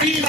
3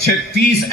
36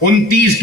29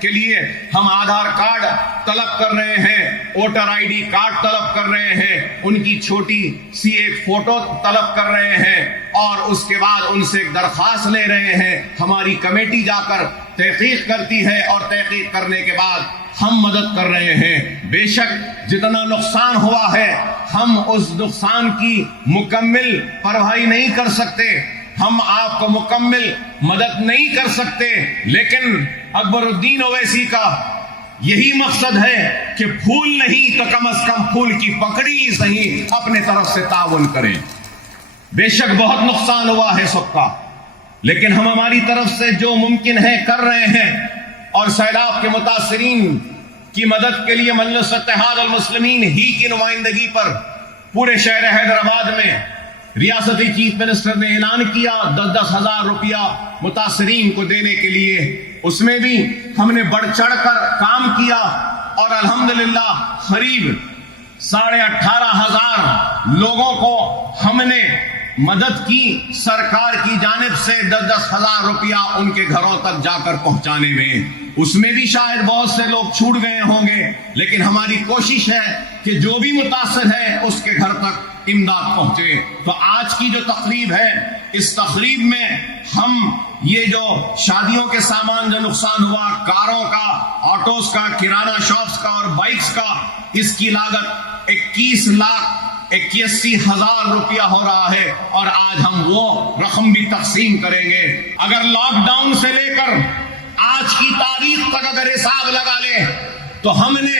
کے لیے ہم آدھار کارڈ طلب کر رہے ہیں، ووٹر آئی ڈی کارڈ طلب کر رہے ہیں، ان کی چھوٹی سی ایک فوٹو طلب کر رہے ہیں، اور اس کے بعد ان سے ایک درخواست لے رہے ہیں۔ ہماری کمیٹی جا کر تحقیق کرتی ہے، اور تحقیق کرنے کے بعد ہم مدد کر رہے ہیں۔ بے شک جتنا نقصان ہوا ہے ہم اس نقصان کی مکمل بھرپائی نہیں کر سکتے، ہم آپ کو مکمل مدد نہیں کر سکتے، لیکن اکبر الدین اویسی کا یہی مقصد ہے کہ پھول نہیں تو کم از کم پھول کی پکڑی ہی صحیح اپنے طرف سے تعاون کریں۔ بے شک بہت نقصان ہوا ہے سب کا، لیکن ہم ہماری طرف سے جو ممکن ہے کر رہے ہیں، اور سیلاب کے متاثرین کی مدد کے لیے مجلس اتحاد المسلمین ہی کی نمائندگی پر پورے شہر حیدرآباد میں ریاستی چیف منسٹر نے اعلان کیا 10,000 روپیہ متاثرین کو دینے کے لیے۔ اس میں بھی ہم نے بڑھ چڑھ کر کام کیا، اور الحمدللہ قریب 18,500 لوگوں کو ہم نے مدد کی سرکار کی جانب سے 10,000 روپیہ ان کے گھروں تک جا کر پہنچانے میں۔ اس میں بھی شاید بہت سے لوگ چھوٹ گئے ہوں گے، لیکن ہماری کوشش ہے کہ جو بھی متاثر ہے اس کے گھر تک امداد پہنچے۔ تو آج کی جو تقریب ہے، اس تقریب میں ہم یہ جو شادیوں کے سامان جو نقصان ہوا، کاروں کا، آٹوز کا، کرانہ شاپس کا اور بائکس کا، اس کی لاگت 21,81,000 روپیہ ہو رہا ہے، اور آج ہم وہ رقم بھی تقسیم کریں گے۔ اگر لاک ڈاؤن سے لے کر آج کی تاریخ تک اگر حساب لگا لیں تو ہم نے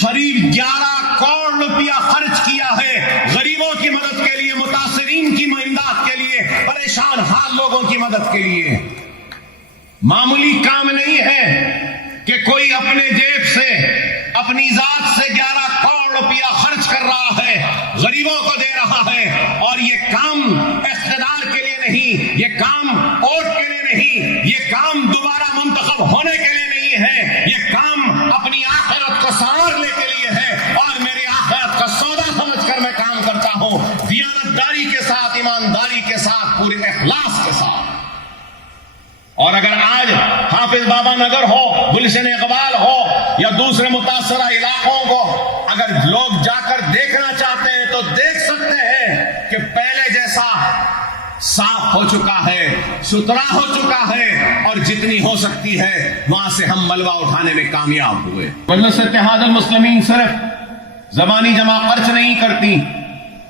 قریب 11 کروڑ روپیہ خرچ کیا ہے غریبوں کی مدد کے لیے، متاثرین کی امداد کے لیے، پریشان حال لوگوں کی مدد کے لیے۔ معمولی کام نہیں ہے کہ کوئی اپنے جیب سے، اپنی ذات سے 11 کروڑ روپیہ خرچ کر رہا ہے، غریبوں کو دے رہا ہے، اور یہ کام اقتدار کے لیے نہیں، یہ کام ووٹ کے لیے نہیں، یہ کام دوبارہ منتخب ہونے کے لیے نہیں ہے، یہ کام اپنی آخرت کو سنوارنے کے لیے ہے، اور میری آخرت کا سودا سمجھ کر میں کام کرتا ہوں، دیانتداری کے ساتھ، ایمانداری کے ساتھ، پورے اخلاص کے ساتھ۔ اور اگر آج حافظ بابا نگر ہو، گلشن اقبال ہو، یا دوسرے متاثرہ علاقوں کو اگر لوگ جا کر دیکھنا چاہتے ہیں تو دیکھ سکتے ہیں کہ پہلے جیسا صاف ہو چکا ہے، ستھرا ہو چکا ہے، اور جتنی ہو سکتی ہے وہاں سے ہم ملبہ اٹھانے میں کامیاب ہوئے۔ مجلس اتحاد المسلمین صرف زبانی جمع خرچ نہیں کرتی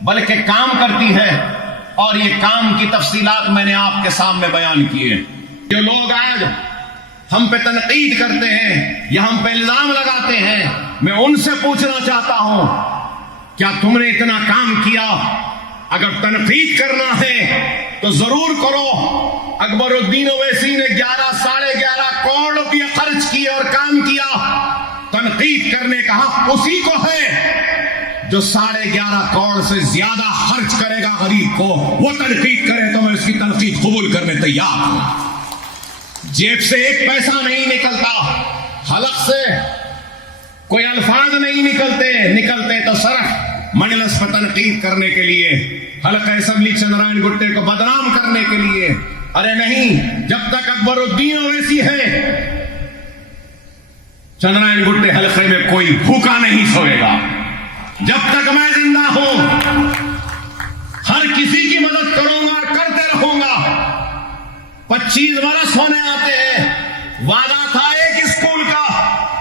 بلکہ کام کرتی ہے، اور یہ کام کی تفصیلات میں نے آپ کے سامنے بیان کی ہے۔ جو لوگ آج ہم پہ تنقید کرتے ہیں یا ہم پہ الزام لگاتے ہیں، میں ان سے پوچھنا چاہتا ہوں، کیا تم نے اتنا کام کیا؟ اگر تنقید کرنا ہے تو ضرور کرو۔ اکبر الدین اویسی نے 11.5 کروڑ روپیہ خرچ کیے اور کام کیا۔ تنقید کرنے کا حق اسی کو ہے جو 11.5 کروڑ سے زیادہ خرچ کرے گا غریب کو، وہ تنقید کرے تو میں اس کی تنقید قبول کرنے تیار ہوں۔ جیب سے ایک پیسہ نہیں نکلتا، حلق سے کوئی الفاظ نہیں نکلتے تو صرف مجلس پر تنقید کرنے کے لیے، حلقہ اسمبلی چندرائن گٹے کو بدنام کرنے کے لیے۔ ارے نہیں، جب تک اکبر الدین اویسی ہے چندرائن گٹے حلقے میں کوئی بھوکا نہیں سوئے گا۔ جب تک میں زندہ ہوں ہر کسی کی مدد کروں گا، کرتے رہوں گا۔ 25 برس ہونے آتے ہیں، وعدہ تھا ایک اسکول کا،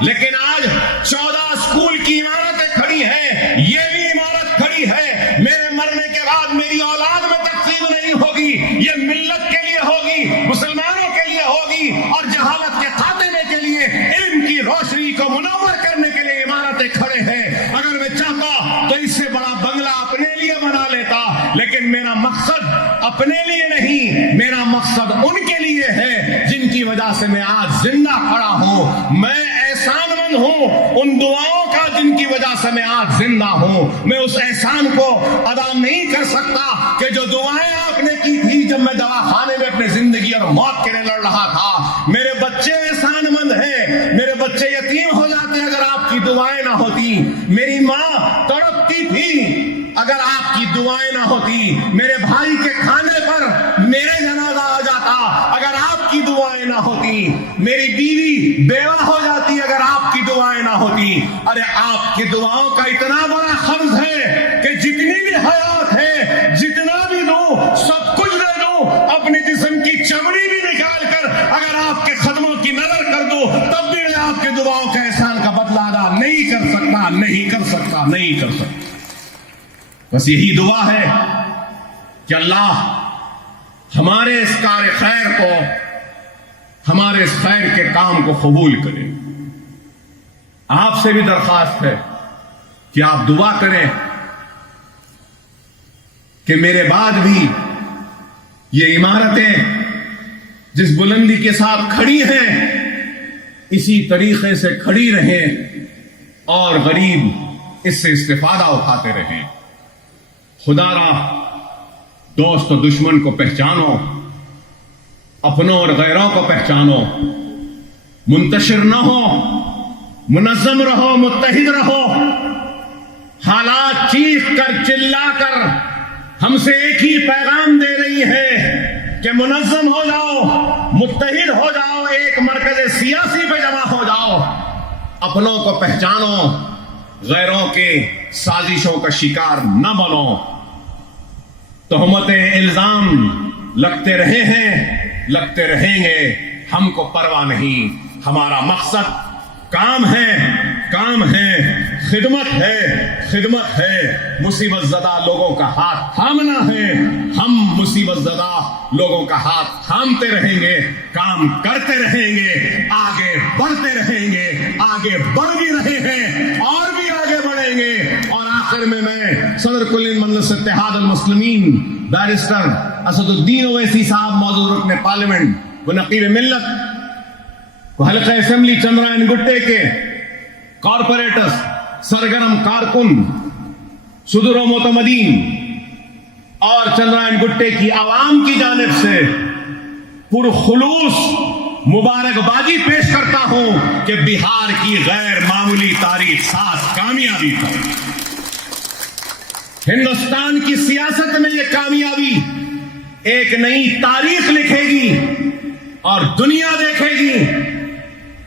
لیکن آج 14 اسکول کی عمارتیں کھڑی ہیں۔ یہ بھی عمارت کھڑی ہے، میرے مرنے کے بعد میری اولاد میں تقسیم نہیں ہوگی، یہ ملت کے لیے ہوگی، مسلمانوں کے لیے ہوگی، اور جہالت کے خاتمے کے لیے، علم کی روشنی کو منور کرنے کے لیے عمارتیں کھڑے ہیں۔ اگر میں چاہتا تو اس سے بڑا بنگلہ اپنے لیے بنا لیتا، لیکن میرا مقصد اپنے لیے نہیں، میرا مقصد ان کے لیے ہے جن کی وجہ سے میں آج زندہ کھڑا ہوں۔ میں احسان مند ہوں ان دعاؤں کا جن کی وجہ سے میں آج زندہ ہوں۔ میں اس احسان کو ادا نہیں کر سکتا کہ جو دعائیں آپ نے کی تھی جب میں دواخانے میں اپنی زندگی اور موت کے لیے لڑ رہا تھا۔ میرے بچے احسان مند ہیں، میرے بچے یتیم ہو جاتے اگر آپ کی دعائیں نہ ہوتی۔ میری ماں تڑپتی تھی اگر آپ کی دعائیں نہ ہوتی۔ میرے بھائی کے کھانے پر میرے جنازہ آ جاتا اگر آپ کی دعائیں نہ ہوتی، میری بیوی بیوہ ہو جاتی اگر آپ کی دعائیں نہ ہوتی۔ ارے آپ کی دعاؤں کا اتنا بڑا قرض ہے کہ جتنی بھی حیات ہے، جتنا بھی دوں سب کچھ دے دوں، اپنے جسم کی چمڑی بھی نکال کر اگر آپ کے قدموں کی نظر کر دوں تب بھی میں آپ کے دعاؤں کے احسان کا بدلہ ادا نہیں کر سکتا، نہیں کر سکتا، نہیں کر سکتا۔ بس یہی دعا ہے کہ اللہ ہمارے اس کار خیر کو، ہمارے اس خیر کے کام کو قبول کرے۔ آپ سے بھی درخواست ہے کہ آپ دعا کریں کہ میرے بعد بھی یہ عمارتیں جس بلندی کے ساتھ کھڑی ہیں اسی طریقے سے کھڑی رہیں اور غریب اس سے استفادہ اٹھاتے رہیں۔ خدا را دوست و دشمن کو پہچانو، اپنوں اور غیروں کو پہچانو، منتشر نہ ہو، منظم رہو، متحد رہو۔ حالات چیخ کر چلا کر ہم سے ایک ہی پیغام دے رہی ہے کہ منظم ہو جاؤ، متحد ہو جاؤ، ایک مرکز سیاسی پہ جمع ہو جاؤ، اپنوں کو پہچانو، غیروں کے سازشوں کا شکار نہ بنو۔ تہمتیں، الزام لگتے رہے ہیں، لگتے رہیں گے، ہم کو پرواہ نہیں۔ ہمارا مقصد کام ہے، کام ہے، خدمت ہے، خدمت ہے۔ مصیبت زدہ لوگوں کا ہاتھ تھامنا ہے، ہم مصیبت زدہ لوگوں کا ہاتھ تھامتے رہیں گے، کام کرتے رہیں گے، آگے بڑھتے رہیں گے، آگے بڑھ بھی رہے ہیں اور بھی آگے بڑھیں گے۔ اور آخر میں صدر کل مجلس اتحاد المسلمین بیرسٹر اسد الدین اویسی صاحب، موجود رکن پارلیمنٹ و نقیب ملت و حلقہ اسمبلی چندرائن گٹے کے کارپوریٹرز، سرگرم کارکن، صدور و معتمدین اور چندرائن گٹے کی عوام کی جانب سے پرخلوص مبارکبادی پیش کرتا ہوں کہ بہار کی غیر معمولی تاریخ ساز کامیابی پر ہندوستان کی سیاست میں یہ کامیابی ایک نئی تاریخ لکھے گی اور دنیا دیکھے گی۔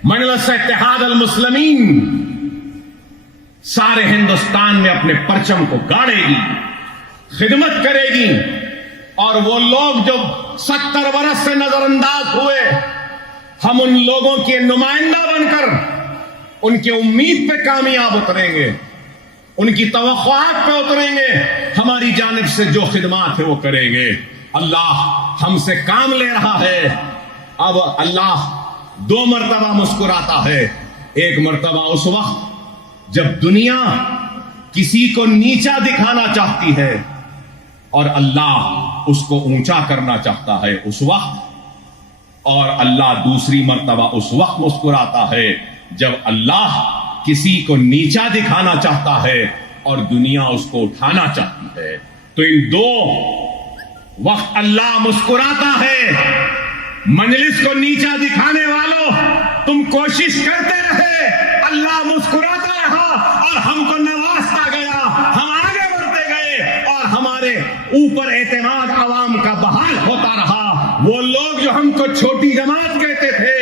مجلس اتحاد المسلمین سارے ہندوستان میں اپنے پرچم کو گاڑے گی، خدمت کرے گی، اور وہ لوگ جو 70 برس سے نظر انداز ہوئے، ہم ان لوگوں کے نمائندہ بن کر ان کی امید پہ کامیاب اتریں گے، ان کی توقعات پہ اتریں گے، ہماری جانب سے جو خدمات ہے وہ کریں گے۔ اللہ ہم سے کام لے رہا ہے۔ اب اللہ 2 مرتبہ مسکراتا ہے، ایک مرتبہ اس وقت جب دنیا کسی کو نیچا دکھانا چاہتی ہے اور اللہ اس کو اونچا کرنا چاہتا ہے اس وقت، اور اللہ دوسری مرتبہ اس وقت مسکراتا ہے جب اللہ کسی کو نیچا دکھانا چاہتا ہے اور دنیا اس کو اٹھانا چاہتی ہے۔ تو ان 2 وقت اللہ مسکراتا ہے۔ مجلس کو نیچا دکھانے والوں، تم کوشش کرتے رہے، اللہ مسکراتا رہا اور ہم کو نوازتا گیا، ہم آگے بڑھتے گئے اور ہمارے اوپر اعتماد عوام کا بحال ہوتا رہا۔ وہ لوگ جو ہم کو چھوٹی جماعت کہتے تھے،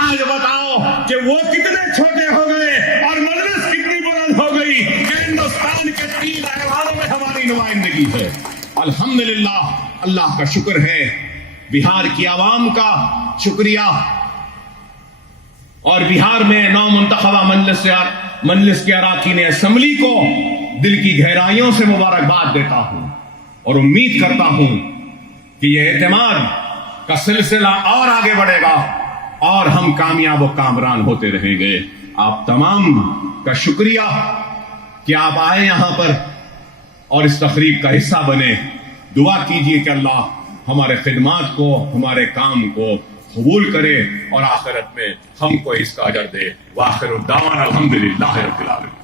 آج بتاؤ کہ وہ کتنے چھوٹے ہو گئے اور مجلس کتنی بلند ہو گئی کہ ہندوستان کے 3 ایوانوں میں ہماری نمائندگی ہے۔ الحمدللہ، اللہ کا شکر ہے، بہار کی عوام کا شکریہ، اور بہار میں نو منتخبہ مجلس کے اراکین اسمبلی کو دل کی گہرائیوں سے مبارکباد دیتا ہوں اور امید کرتا ہوں کہ یہ اعتماد کا سلسلہ اور آگے بڑھے گا اور ہم کامیاب و کامران ہوتے رہیں گے۔ آپ تمام کا شکریہ کہ آپ آئے یہاں پر اور اس تقریب کا حصہ بنے۔ دعا کیجئے کہ اللہ ہمارے خدمات کو، ہمارے کام کو قبول کرے اور آخرت میں ہم کو اس کا اجر دے۔ وآخر الدعوانا الحمدللہ رب العالمین۔